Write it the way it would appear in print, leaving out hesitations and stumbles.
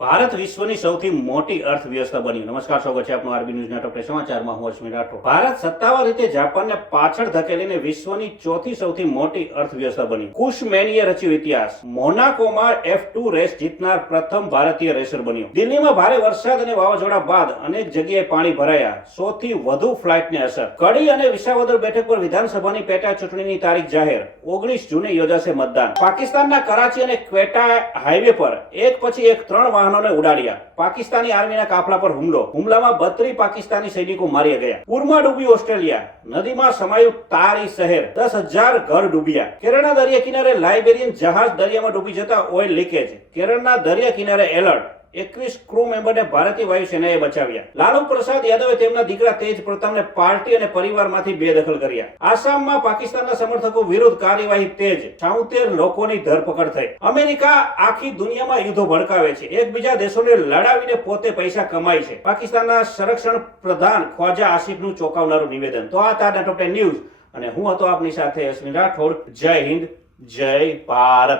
ભારત વિશ્વની સૌથી મોટી અર્થવ્યવસ્થા બન્યું. નમસ્કાર, સ્વાગત છે આપનું આરબી ન્યૂઝ નેટવર્ક સમાચારમાં. હું અશ્વિન રાઠોડ. ભારત સત્તાવાર રીતે જાપાનને પાછળ ધકેલીને વિશ્વની ચોથી સૌથી મોટી અર્થવ્યવસ્થા બન્યું. કુશમેનીએ રચ્યું ઇતિહાસ. મોનાકોમાં F2 રેસ જીતનાર પ્રથમ ભારતીય રેસર બન્યો. દિલ્હીમાં ભારે વરસાદ અને વાવાઝોડા બાદ અનેક જગ્યાએ પાણી ભરાયા. 100 થી વધુ ફ્લાઇટને અસર. કડી અને વિસાવદર બેઠક પર વિધાનસભાની પેટા ચૂંટણીની તારીખ જાહેર. 19 જૂને યોજાશે મતદાન. પાકિસ્તાનના કરાચી અને ક્વેટા હાઈવે પર એક પછી એક 3 વાહનોને ઉડાડ્યા. પાકિસ્તાની આર્મીના કાફલા પર હુમલામાં 32 પાકિસ્તાની સૈનિકો માર્યા ગયા. પૂરમાં ડૂબી ઓસ્ટ્રેલિયા. નદીમાં સમાયું તારી શહેર. 10,000 ઘર ડૂબ્યા. કેરળના દરિયા કિનારે લાઇબેરિયન જહાજ દરિયામાં ડૂબી જતા ઓઇલ લીકેજ. કેરળના દરિયા કિનારે એલર્ટ. 21 ક્રૂ મેમ્બરને ભારતીય વાયુસેનાએ બચાવ્યા. લાલુ પ્રસાદ યાદવે તેમના દીકરા તેજ પ્રતાપને પાર્ટી અને પરિવારમાંથી બેદખલ કર્યા. આસામમાં પાકિસ્તાનના સમર્થકો વિરુદ્ધ કાર્યવાહી તેજ. 76 લોકોની ધરપકડ થઈ. અમેરિકા આખી દુનિયામાં યુદ્ધો ભડકાવે છે. એકબીજા દેશોને લડાવીને પોતે પૈસા કમાય છે. પાકિસ્તાનના સંરક્ષણ પ્રધાન ખ્વાજા આસિફનું ચોંકાવનારું નિવેદન. તો આ હતા ટોપ 10 ન્યૂઝ અને હું હતો આપની સાથે અશ્વિન રાઠોડ. જય હિન્દ, જય ભારત.